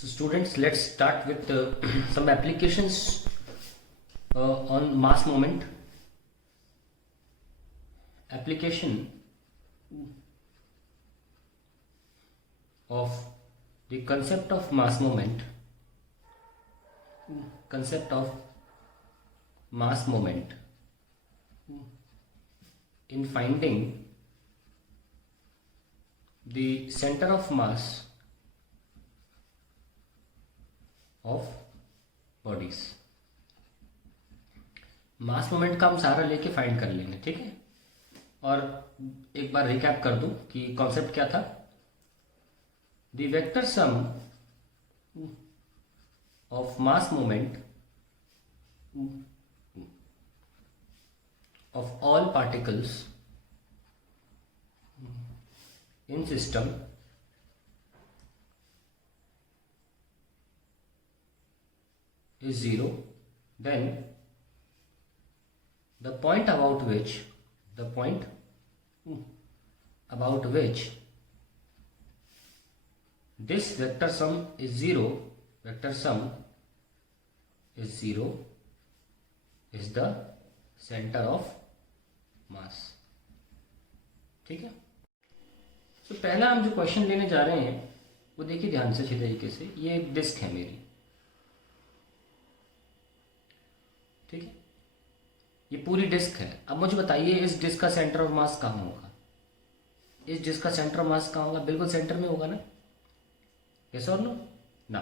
So students, let's start with some applications on mass moment. Application of the concept of mass moment. Concept of mass moment in finding the center of mass of bodies. Mass moment का हम सारा लेके find कर लेंगे, ठीक है. और एक बार रिकैप कर दूं कि कॉन्सेप्ट क्या था. The vector sum of mass moment of all particles in system is 0, then the point about which this vector sum is 0 is the center of mass. ठीक है. तो पहला हम जो क्वेश्चन लेने जा रहे हैं वो देखिए ध्यान से अच्छी तरीके से. ये एक डिस्क है मेरी, ठीक है. ये पूरी डिस्क है. अब मुझे बताइए इस डिस्क का सेंटर ऑफ मास कहाँ होगा. इस डिस्क का सेंटर ऑफ मास कहाँ होगा. बिल्कुल सेंटर में होगा ना. यस और नो ना.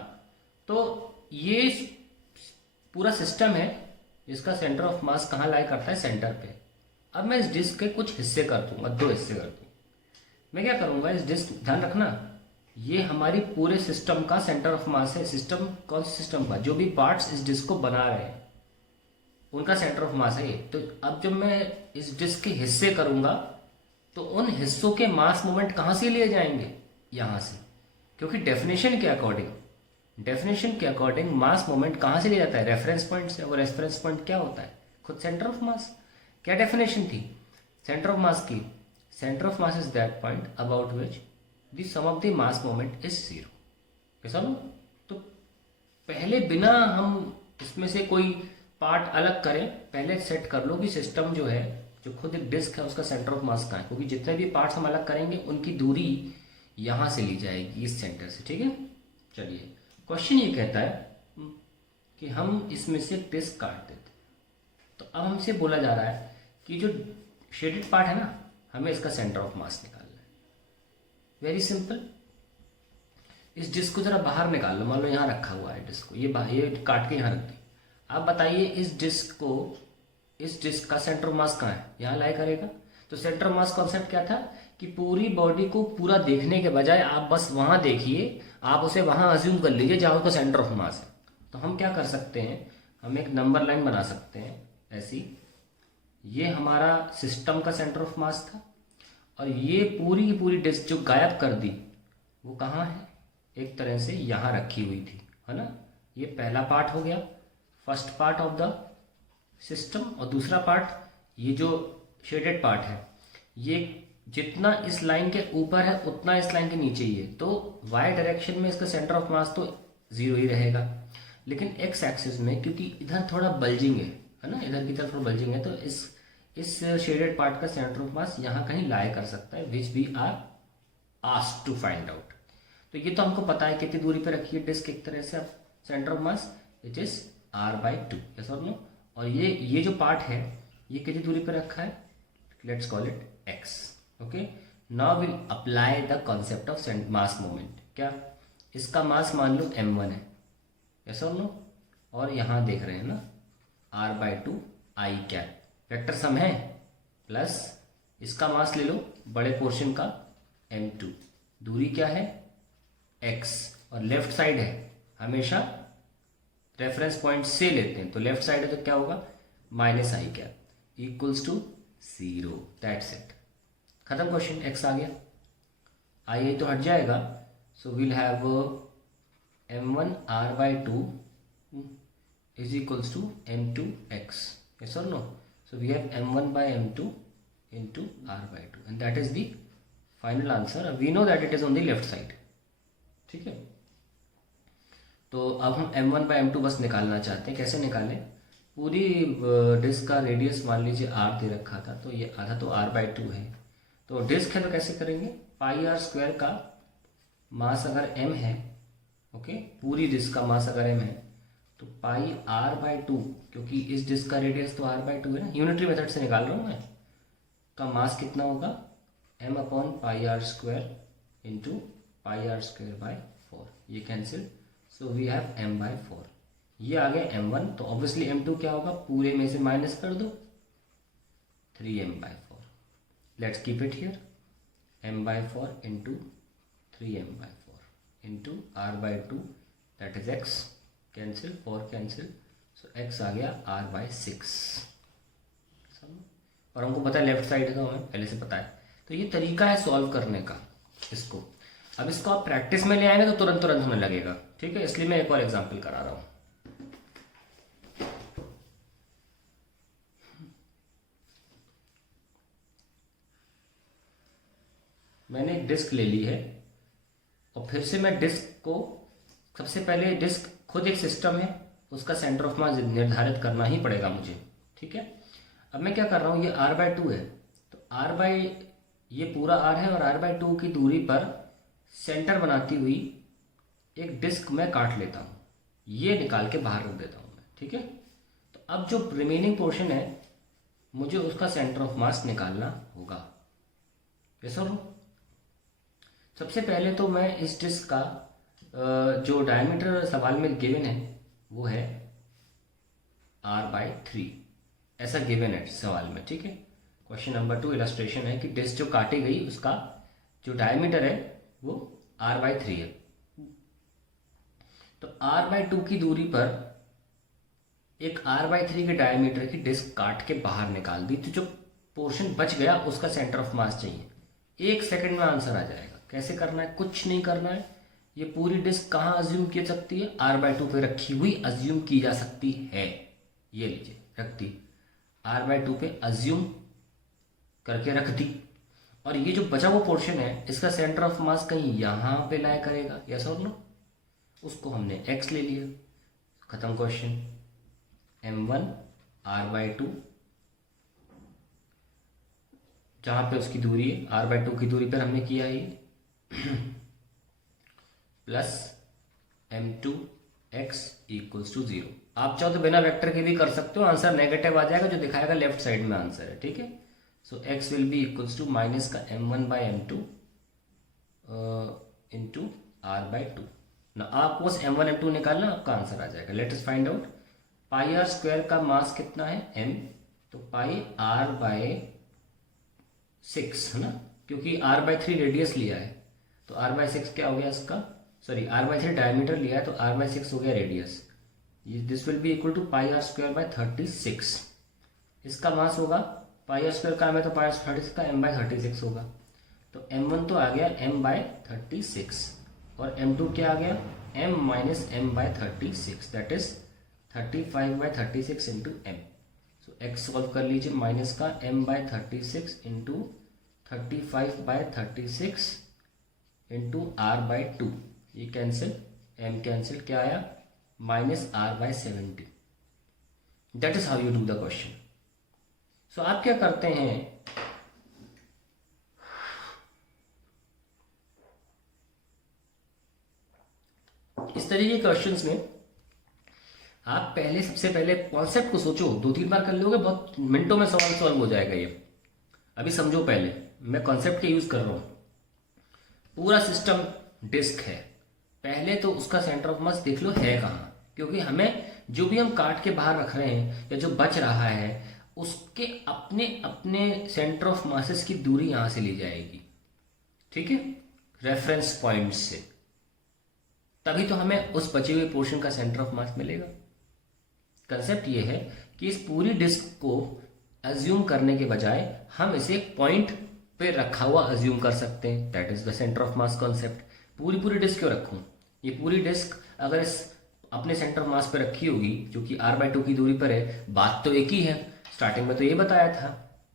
तो ये पूरा सिस्टम है जिसका सेंटर ऑफ मास कहाँ लाई करता है, सेंटर पे. अब मैं इस डिस्क के कुछ हिस्से कर दूंगा, 2 हिस्से कर दूंगा. मैं क्या करूंगा, इस डिस्क, ध्यान रखना, ये हमारी पूरे सिस्टम का सेंटर ऑफ मास है. सिस्टम कौन सा सिस्टम का, जो भी पार्ट्स इस डिस्क को बना रहे हैं उनका सेंटर ऑफ मास है ये. तो अब जब मैं इस डिस्क के हिस्से करूंगा तो उन हिस्सों के मास मोमेंट कहां से लिए जाएंगे, यहां से. क्योंकि डेफिनेशन के अकॉर्डिंग मास मोमेंट कहां से लिया जाता है, रेफरेंस पॉइंट से. और रेफरेंस पॉइंट क्या होता है, खुद सेंटर ऑफ मास. क्या डेफिनेशन थी सेंटर ऑफ मास की. Center of mass is that point about which the sum of the mass moment is 0. कैसा लो. तो पहले बिना हम इसमें से कोई पार्ट अलग करें, पहले सेट कर लो कि सिस्टम जो है, जो खुद एक डिस्क है, उसका सेंटर ऑफ मास कहाँ है. क्योंकि जितने भी पार्ट्स हम अलग करेंगे उनकी दूरी यहां से ली जाएगी, इस सेंटर से. ठीक है. चलिए, क्वेश्चन ये कहता है कि हम इसमें से डिस्क काट देते. तो अब हमसे बोला जा रहा है कि जो शेडेड पार्ट है ना, हमें इसका सेंटर ऑफ मास निकालना है. Very simple. इस डिस्क को जरा बाहर निकाल लो. मान लो यहाँ रखा हुआ है डिस्क को, ये काट के यहाँ रख दी. आप बताइए इस डिस्क का सेंटर ऑफ मास कहाँ है, यहाँ लाई करेगा. तो सेंटर ऑफ मास कॉन्सेप्ट क्या था कि पूरी बॉडी को पूरा देखने के बजाय आप बस वहां देखिए, आप उसे वहां अज्यूम कर लीजिए जहां उसका सेंटर ऑफ मास है. तो हम क्या कर सकते हैं, हम एक नंबर लाइन बना सकते हैं ऐसी. ये हमारा सिस्टम का सेंटर ऑफ मास था और ये पूरी की पूरी डिस्क जो गायब कर दी वो कहाँ है, एक तरह से यहाँ रखी हुई थी, है ना. ये पहला पार्ट हो गया, first part of the system. और दूसरा पार्ट, ये जो शेडेड पार्ट है, ये जितना इस लाइन के ऊपर है उतना इस लाइन के नीचे ही है. तो वाई डायरेक्शन में इसका सेंटर ऑफ मास तो 0 ही रहेगा. लेकिन एक्स एक्सिस में क्योंकि इधर थोड़ा बल्जिंग है ना, इधर की तरफ थोड़ा बल्जिंग है, तो इस शेडेड पार्ट का सेंटर ऑफ मास यहाँ कहीं लाई कर सकता है, which we are asked to find out. तो ये तो हमको पता है कितनी दूरी पे रखी है डिस्क एक तरह से centre of mass, it is r/2. Yes और नो. और ये जो पार्ट है ये कितनी दूरी पे रखा है, let's call it x. Okay. Now will apply the concept of mass moment. क्या, इसका मास मान लो m1 है. यस और नो. और यहाँ देख रहे हैं ना r/2 i cap, vector sum है, प्लस इसका मास ले लो बड़े पोर्शन का m2. दूरी क्या है, x. और लेफ्ट साइड है, हमेशा रेफरेंस पॉइंट से लेते हैं, तो लेफ्ट साइड है तो क्या होगा, -i cap equals to 0. That's it. खत्म क्वेश्चन. x आ गया, i तो हट जाएगा. So will have m1 r/2 is equals to m2 x. Yes or no? So we have m1 by m2 into r/2 and that is the final answer. We know that it is on the left side. ठीक है. तो अब हम m1/m2 बस निकालना चाहते हैं। कैसे निकालें? पूरी डिस्क का रेडियस मान लीजिए r दे रखा था, तो ये आधा तो r/2 है। तो डिस्क है तो कैसे करेंगे? पाई आर स्क्वायर का मास अगर m है, ओके, पूरी डिस्क का मास अगर m है तो पाई r/2, क्योंकि इस डिस्क का रेडियस तो r/2 है ना, यूनिटरी मेथड से निकाल रहा हूँ मैं, का मास कितना होगा? m/πr² इंटू πr²/4, ये cancel, so we have m/4। ये आ गया m1, तो ऑब्वियसली m2 क्या होगा? पूरे में से माइनस कर दो, 3m/4। Let's keep it here, m/4 into 3m/4 into r/2, that is x, cancel 4 cancel, so x आ गया r/6। और हमको पता है लेफ्ट साइड का, हमें पहले से पता है। तो ये तरीका है सॉल्व करने का इसको। अब इसको आप प्रैक्टिस में ले आएंगे तो तुरंत तुरंत हमें लगेगा, ठीक है, इसलिए मैं एक और एग्जांपल करा रहा हूँ। मैंने एक डिस्क ले ली है और फिर से मैं डिस्क को, सबसे पहले डिस्क खुद एक सिस्टम है, उसका सेंटर ऑफ मास निर्धारित करना ही पड़ेगा मुझे, ठीक है। अब मैं क्या कर रहा हूँ, ये r/2 है, तो ये पूरा r है और r/2 की दूरी पर सेंटर बनाती हुई एक डिस्क मैं काट लेता हूँ, ये निकाल के बाहर रख देता हूँ मैं, ठीक है। तो अब जो रिमेनिंग पोर्शन है मुझे उसका सेंटर ऑफ मास निकालना होगा। यस और नो? सबसे पहले तो मैं इस डिस्क का जो डायमीटर सवाल में गिवन है वो है r/3, ऐसा गिवन है सवाल में, ठीक है। क्वेश्चन नंबर 2 इलस्ट्रेशन है कि डिस्क जो काटी गई उसका जो डायमीटर है वो r/3 है। तो r/2 की दूरी पर एक r/3 के डायमीटर की डिस्क काट के बाहर निकाल दी, तो जो पोर्शन बच गया उसका सेंटर ऑफ मास चाहिए। 1 सेकंड में आंसर आ जाएगा। कैसे करना है? कुछ नहीं करना है। ये पूरी डिस्क कहाँ अज्यूम की जा सकती है? r/2 पे रखी हुई अज्यूम की जा सकती है। ये लीजिए, रख दी, r/2 पे अज्यूम करके रख दी। और ये जो बचा हुआ पोर्शन है इसका सेंटर ऑफ मास कहीं यहाँ पे लाया करेगा, यस और नो? उसको हमने x ले लिया, खत्म क्वेश्चन। m1 r/2, जहाँ पे उसकी दूरी है r/2 की दूरी पर हमने किया है plus m2 x equals to 0। आप चाहो तो बिना वेक्टर के भी कर सकते हो, आंसर नेगेटिव आ जाएगा जो दिखाएगा लेफ्ट साइड में आंसर है, ठीक है। So x will be equals to minus का m1/m2 इंटू r/2 ना। आपको बस m1 m2 निकालना, आपका आंसर आ जाएगा। Let us find out. Pi R square का मास कितना है? m, तो पाई r/6 है ना, क्योंकि r/3 रेडियस लिया है तो r/6 क्या हो गया इसका, सॉरी r/3 डायमीटर लिया है तो r/6 हो गया radius. This will be equal to pi R square by 36। इसका मास होगा, पाई आर स्क्वायर का है तो पाई आर 36 का m/36 होगा। तो m1 तो आ गया m/36 और m2 क्या आ गया? m minus m/36, that is 35/36 into m। So x solve कर लीजिए, माइनस का m/36 इंटू 35/36 इंटू r/2, ये कैंसिल, m कैंसिल, क्या आया? Minus r/70। That is how you do the question. So आप क्या करते हैं, इस तरीके के क्वेश्चंस में आप पहले, सबसे पहले कॉन्सेप्ट को सोचो, 2-3 बार कर लोगे, बहुत मिनटों में सवाल सॉल्व हो जाएगा ये। अभी समझो, पहले मैं कॉन्सेप्ट के यूज कर रहा हूं। पूरा सिस्टम डिस्क है, पहले तो उसका सेंटर ऑफ मास देख लो है कहाँ, क्योंकि हमें जो भी हम काट के बाहर रख रहे हैं या जो बच रहा है उसके अपने अपने सेंटर ऑफ मासेस की दूरी यहां से ली जाएगी, ठीक है, रेफरेंस पॉइंट से, तभी तो हमें उस बचे हुए पोर्शन का सेंटर ऑफ मास मिलेगा। कंसेप्ट ये है कि इस पूरी डिस्क को अज्यूम करने के बजाय हम इसे एक पॉइंट पे रखा हुआ अज्यूम कर सकते हैं, that is the centre of mass concept. पूरी डिस्क क्यों रखूं? ये पूरी डिस्क अगर इस अपने सेंटर ऑफ मास पे रखी होगी जो कि r/2 की दूरी पर है, बात तो एक ही है। स्टार्टिंग में तो ये बताया था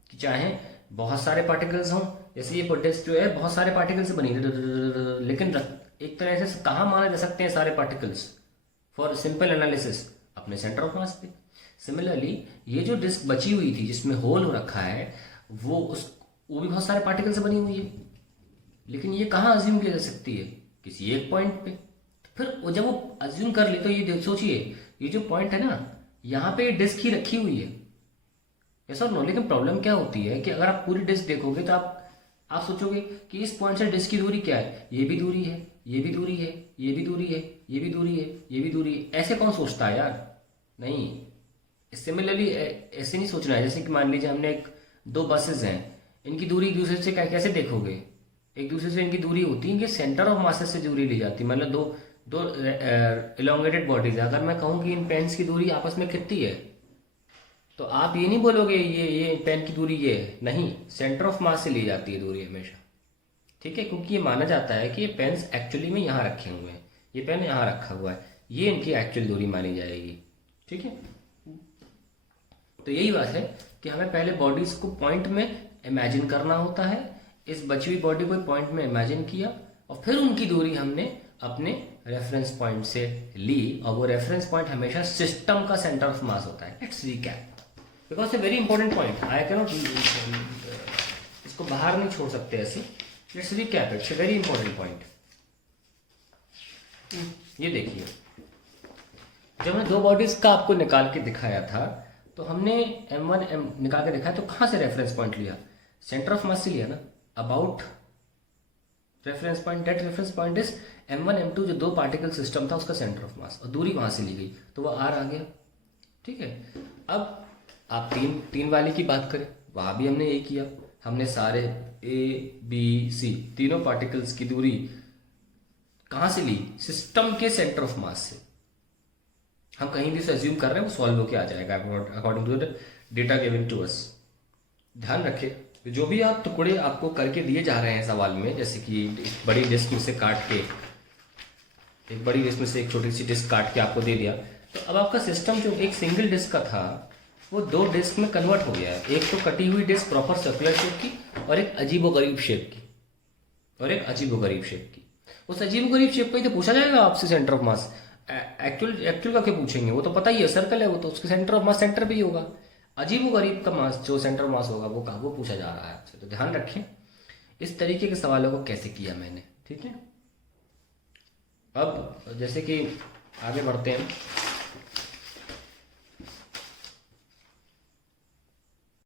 कि चाहे बहुत सारे पार्टिकल्स हों, जैसे ये डिस्क जो है बहुत सारे पार्टिकल से बनी है, लेकिन एक तरह से कहाँ माने जा सकते हैं सारे पार्टिकल्स? फॉर सिंपल एनालिसिस अपने सेंटर ऑफ मास पे। सिमिलरली ये जो डिस्क बची हुई थी जिसमें होल हो रखा है वो भी बहुत सारे पार्टिकल से बनी हुई है, लेकिन ये कहाँ अज्यूम की जा सकती है? किसी एक पॉइंट पे। फिर वो जब वो अज्यूम कर ली तो ये सोचिए, ये जो पॉइंट है ना, यहाँ पे डिस्क ही रखी हुई है, ऐसा नो। लेकिन प्रॉब्लम क्या होती है कि अगर आप पूरी डिस्क देखोगे तो आप सोचोगे कि इस पॉइंट से डिस्क की दूरी क्या है, ये भी दूरी है, ये भी दूरी है, ये भी दूरी है, ये भी दूरी है, ये भी दूरी है। ऐसे कौन सोचता है यार? नहीं। सिमिलरली ऐसे नहीं सोचना है। जैसे कि मान लीजिए हमने दो बसेस हैं, इनकी दूरी एक दूसरे से कैसे देखोगे? एक दूसरे से इनकी दूरी होती है कि सेंटर ऑफ मासेस से दूरी ली जाती है। मतलब दो दो इलोंगेटेड बॉडीज है। अगर मैं कहूँ कि इन पेन्स की दूरी आपस में कितनी है, तो आप ये नहीं बोलोगे ये पेन की दूरी ये है। नहीं, सेंटर ऑफ मास से ली जाती है दूरी हमेशा। ठीक है, क्योंकि ये माना जाता है कि ये पेन्स एक्चुअली में यहाँ रखे हुए हैं, ये पेन यहाँ रखा हुआ है, ये इनकी एक्चुअल दूरी मानी जाएगी। ठीक है, तो यही बात है कि हमें पहले बॉडीज को पॉइंट में इमेजिन करना होता है। इस बची हुई बॉडी को पॉइंट में इमेजिन किया और फिर उनकी दूरी हमने अपने रेफरेंस पॉइंट से ली, और वो रेफरेंस पॉइंट हमेशा सिस्टम का सेंटर ऑफ मास होता है। Let's recap, because a very important point, I can not, इसको बाहर नहीं छोड़ सकते ऐसे। Let's recap, it's a very important point. ये देखिए, जब हमने दो बॉडीज का आपको निकाल के दिखाया था, तो हमने m1 m निकाल के दिखाया, तो कहाँ से रेफरेंस पॉइंट लिया? सेंटर ऑफ मास से लिया ना। About reference point, that reference point is m1 m2, जो दो पार्टिकल सिस्टम था उसका सेंटर ऑफ मास, और दूरी वहां से ली गई तो वो r आ गया। ठीक है, अब आप तीन वाले की बात करें, वहां भी हमने ये किया। हमने सारे a b c तीनों पार्टिकल्स की दूरी कहाँ से ली? सिस्टम के सेंटर ऑफ मास से। हम कहीं भी से अज्यूम कर रहे हैं, वो सॉल्व होके आ जाएगा according to the data given to us. ध्यान रखें, जो भी आप टुकड़े आपको करके दिए जा रहे हैं सवाल में, जैसे कि एक बड़ी डिस्क में से काट के, एक बड़ी डिस्क में से एक छोटी सी डिस्क काट के आपको दे दिया, तो अब आपका सिस्टम जो एक सिंगल डिस्क का था वो दो डिस्क में कन्वर्ट हो गया है। एक तो कटी हुई डिस्क प्रॉपर सर्कुलर शेप की, और एक अजीबोगरीब शेप की, और एक अजीबोगरीब शेप की। उस अजीबोगरीब शेप को ही तो पूछा जाएगा आपसे सेंटर ऑफ मास। एक्चुअल का क्या पूछेंगे? वो तो पता ही है, सर्कल है वो, तो उसके सेंटर ऑफ मास सेंटर पे ही होगा। अजीबोगरीब का मास जो सेंटर ऑफ मास होगा वो कहाँ, वो पूछा जा रहा है आपसे। तो ध्यान रखें इस तरीके के सवालों को कैसे किया मैंने। ठीक है, अब जैसे कि आगे बढ़ते हैं,